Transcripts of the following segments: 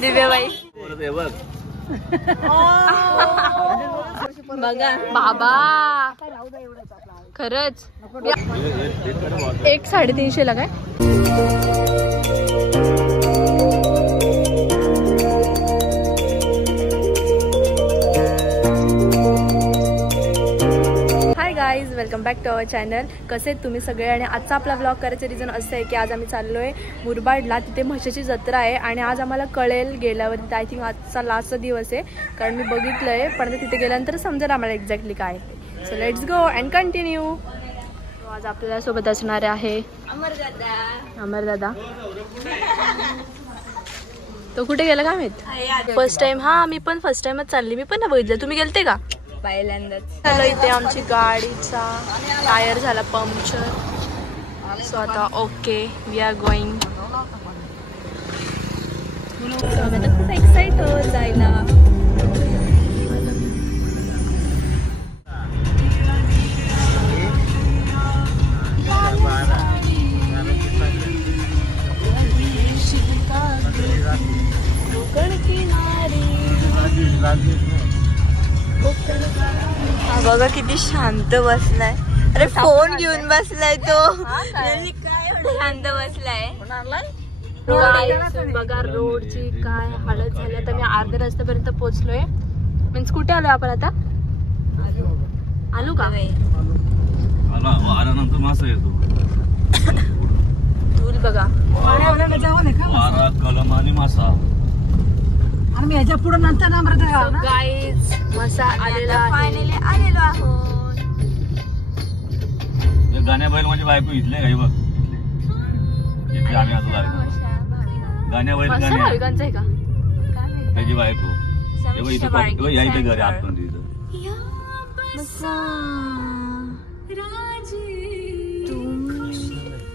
दिव्याबाई बघा बाबा खरंच 1-350 ला काय. Guys welcome back to our channel. कसे तुम्ही सगळे. आणि आजचा आपला ब्लॉग करायचं रिझन असं आहे की आज आम्ही चाललो आहे मुरबाडला. तिथे म्हशीची जत्रा आहे आणि आज आम्हाला कळेल गेल्यावर. तिथे आय थिंक आजचा लास्टचा दिवस आहे कारण मी बघितलं आहे, पण तिथे गेल्यानंतर समजेल आम्हाला एक्झॅक्टली काय आहे. So let's go and continue. आज आपल्याला सोबत असणारे आहे अमर दादा. तो कुठे गेला काय माहित. First time. हा मी पण फर्स्ट टाइमच चालली. मी पण ना बघितलं. तुम्ही गेलते का. पहिल्यांदाच झालं. इथे आमची गाडीचा टायर झाला पंक्चर. सो आता ओके वी आर गोईंग. आता खूप एक्साइट हो जायला. बघा किती शांत बसलाय. अरे फोन घेऊन बसलाय तो. काय शांत बसलाय. बघा रोडची काय हालत झाली. आता मी अर्ध्या रस्त्यापर्यंत पोहोचलोय. मीन्स कुठे आलोय आपण आता. आलो का दूर बघा ह्याच्या पुढे नंतर गाईज मसा आलेला फायनली आलेलो आहोत. गाण्या बैल म्हणजे बायको इथले काही बघ. इथे आम्ही आता गाण्या बैल भाविकांचं आहे का त्याची बायको इथे या इथे घरी आतमध्ये.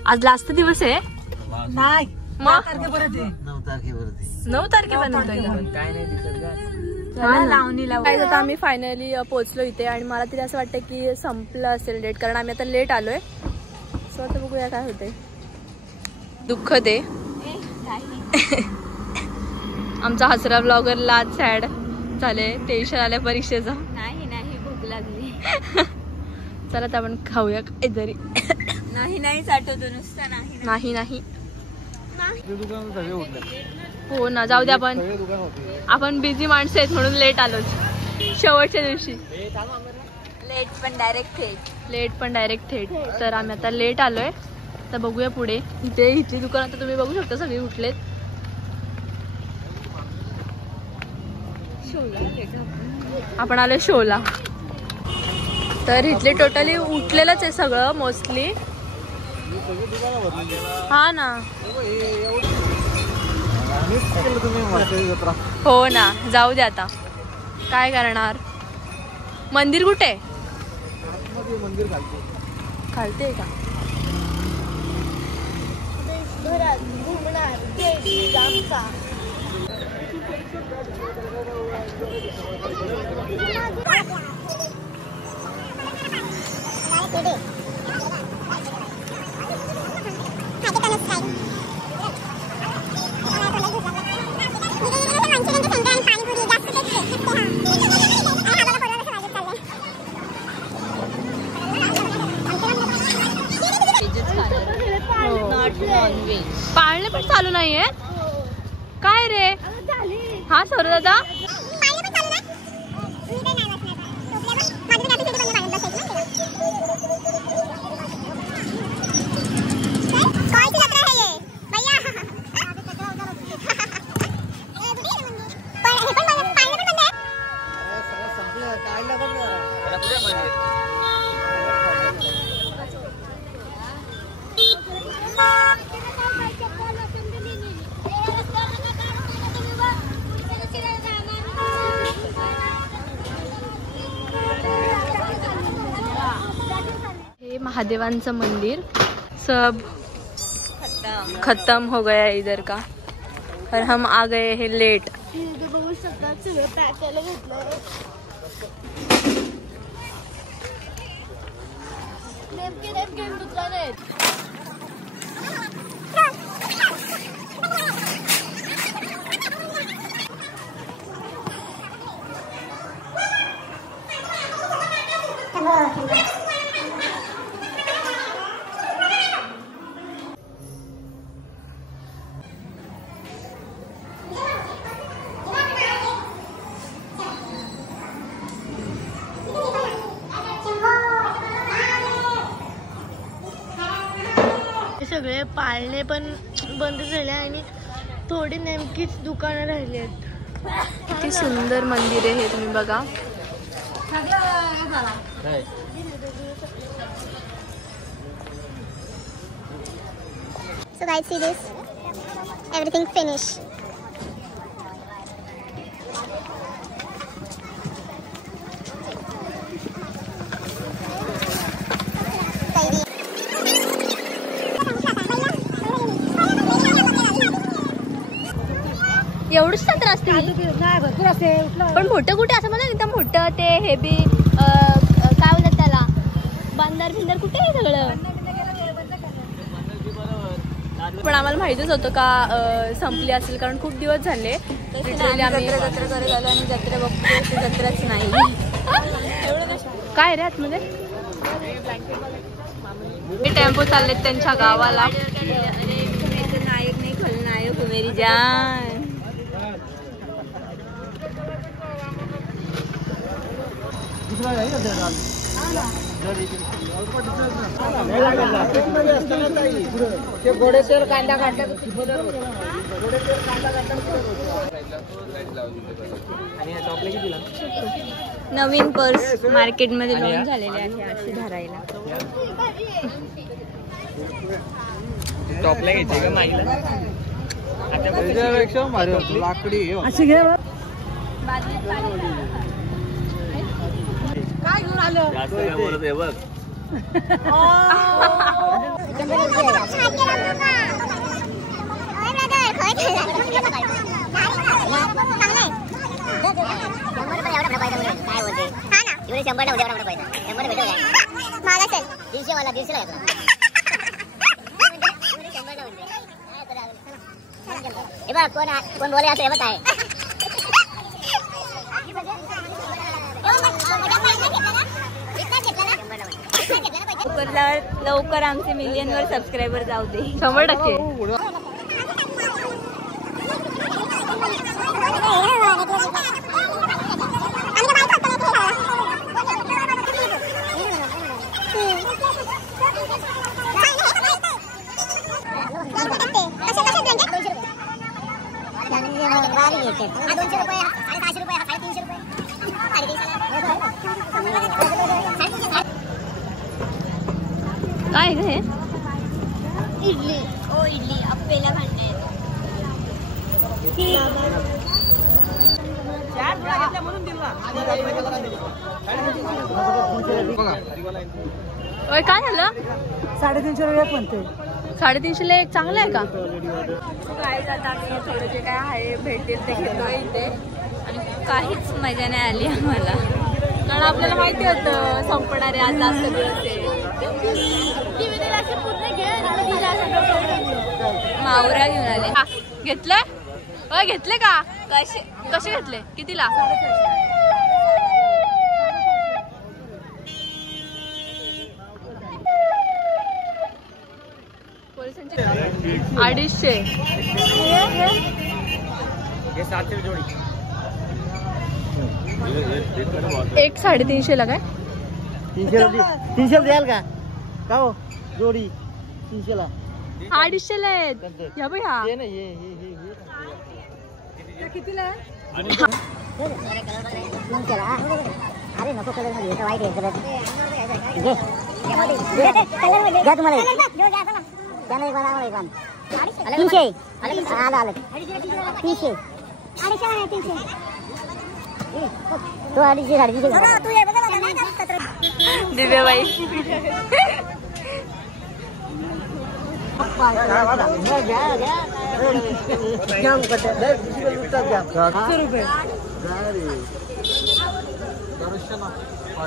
आज लास्ट दिवस आहे. नाही 9 तारखेपर्यंत लावणीला. आता आम्ही फायनली पोहोचलो इथे आणि मला तरी असं वाटतं की संपलं असेल डेट कारण आम्ही आता लेट आलोय. सो आता बघूया काय होतंय. दुःख दे आमचा हसरा ब्लॉगर लाज सॅड झाले. टेन्शन आल्या परीक्षेचं. नाही भूक लागली. चला तर आपण खाऊया काहीतरी. नाहीच आठवतो नुसतं नाही. हो ना जाऊ दे. आपण बिझी माणसं आहेत म्हणून लेट आलो. शेवटच्या दिवशी लेट पण डायरेक्ट थेट. तर आम्ही आता लेट आलोय. तर बघूया पुढे. इथली दुकान आता तुम्ही बघू शकता सगळे उठलेत. आपण आलोय शोला. तर इथले टोटली उठलेलंच आहे सगळं मोस्टली. हा ना हो ना जाऊ दे आता काय करणार. मंदिर कुठे खालते का. पाळणे पण चालू नाहीये काय रे. हा सौरव दादा महादेवांचं मंदिर सब खत्म हो गया इधर का और हम आ गए हैं लेट. सगळे पाळणे पण बंद झाले आणि थोडी नेमकीच दुकानं राहिली आहेत. किती सुंदर मंदिर आहे हे, तुम्ही बघा. So guys, see this, everything finished. एवढंच सत्र असते भरपूर असते. पण मोठं कुठे असं मला एकदम मोठं ते हे बी काय बोलतात त्याला, बंदर बिंदर कुठे आहे सगळं. पण आम्हाला माहितीच होतं का संपली असेल, कारण खूप दिवस झाले लिटरली आम्ही जत्रा झालो आणि जत्रा बघतो जत्राच नाही. काय रे आतमध्ये टेम्पो चाललेत त्यांच्या गावाला. नायक नाही खलनायक मेरी जान. नवीन पर्स मार्केटमध्ये लॉन्च झालेले आहे अशी धरायला. टॉपला घ्यायची का माईला लाकडी अशी घे. काय घेऊन आलो? जास्त काय बोलत आहे बघ. कोण बोले असं हेमत आहे. लवकर आमचे मिलियनवर सबस्क्रायबर जाऊ दे. 100%. काय ग हे? इडली. ओ इडली अप्पेला खाणे. काय झालं? 350 रुपये पण ते 350 ला एक चांगलं आहे का? काय जात आम्ही थोडं जे काय आहे भेटेल ते घेतोय इथे आणि काहीच मजा नाही आली आम्हाला, कारण आपल्याला माहिती होतं संपणारे आज जास्त दिवस आहे. मावरा घेऊन आले. घेतलंय? घेतले का? कसे घेतले? कितीला? पोलिसांचे 250. एक 350 ला काय? 300 द्याल का? का हो जोडी 300 ला 250 ला आहेत. या बघ हा कितीला आहे? अरे नको कलर मध्ये वाईट आहे कलर. घ्या तुम्हाला 300 आलं 300 तो 250 दिव्याबाई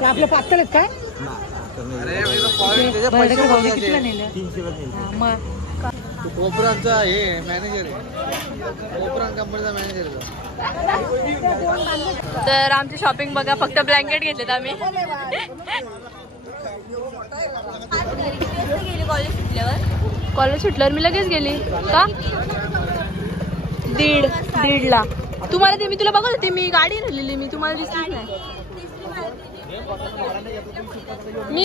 आपलं पातळ काय? कोपरांचा हे मॅनेजर आहे, कोपरान कंपनीचा मॅनेजर आहे. तर आमची शॉपिंग बघा, फक्त ब्लँकेट घेतलेत आम्ही. कॉलेज सुटल्यावर मी लगेच गेली का? 1:30 ला. तुम्हाला ते मी तुला बघत होती, मी गाडी नेलेली, मी तुम्हाला दिसली नाही. Me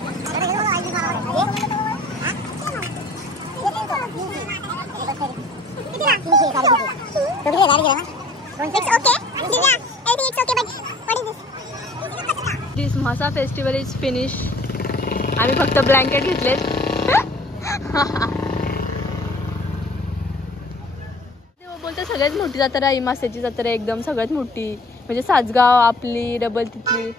this Mhasa festival is finish. आम्ही फक्त ब्लँकेट घेतलेत. बोलते सगळ्यात मोठी जत्रा आहे मासेची जत्रा, एकदम सगळ्यात मोठी. म्हणजे सासगाव आपली डबल तिथली.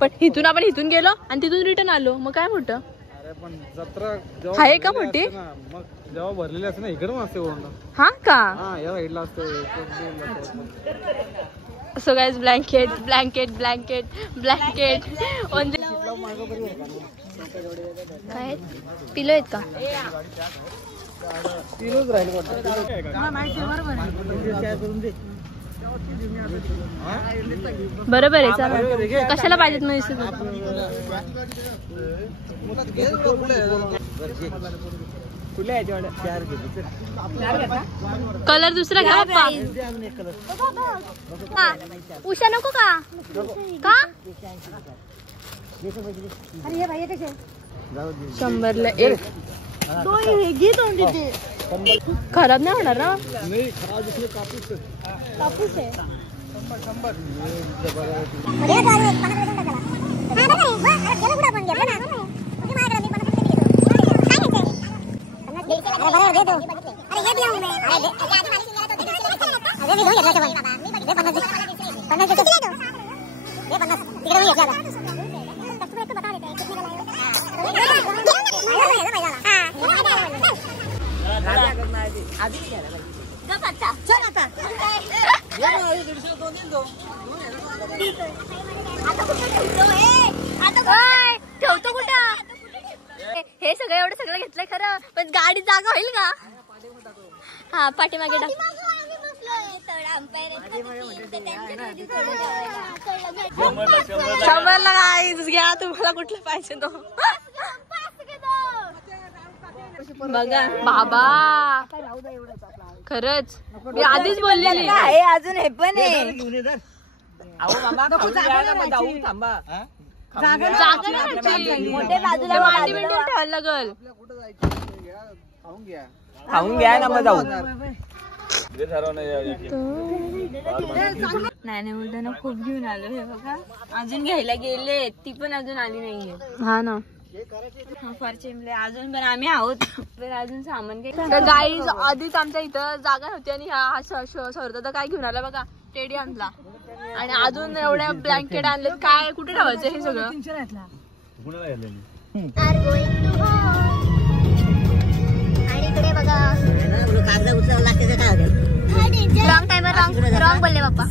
पण इथून आपण इथून गेलो आणि तिथून रिटर्न आलो, मग काय मोठं. अरे पण जत्रा आहे का मोठी? मग जेव्हा भरलेली असते ना इकडे असते वरून. हा का? हा या साईडला असते. So guys blanket blanket blanket blanket. काय पिलो आहेत का? तीनच राहिले बरोबर आहे. चला कशाला पाहिजेत मग? कलर दुसरा घ्या पप्पा. उषा नको का? का 100ला 1. खराब नाही होणार ना? कापूस आहे. ठेवतो कुठं? हे सगळं एवढं सगळं घेतलंय खरं, पण गाडी जागा होईल का? हा पाठीमागे टाक. 100ला गाईज घ्या, तुम्हाला कुठलं पाहिजे तो बघा. बाबा खरंच मी आधीच बोललेली आहे. अजून हे पण आहे. मांडी बिंडी ठेवायला लागल. खाऊन घ्या ना मग जाऊ. नाही बोलताना खूप घेऊन आलो. हे बघा अजून घ्यायला गेले, ती पण अजून आली नाहीये. हा ना फार चिमले अजून, पण आम्ही आहोत. पण अजून सामान काही. तर गाईज आधीच आमच्या इथं जागा नव्हती आणि हा सरदादा काय घेऊन आला बघा. टेडी आणला आणि अजून एवढ्या ब्लँकेट आणले. काय कुठे ठेवायचं हे सगळं? इकडे बघा रॉंग टाइमर रॉंग बोलले बाप्पा.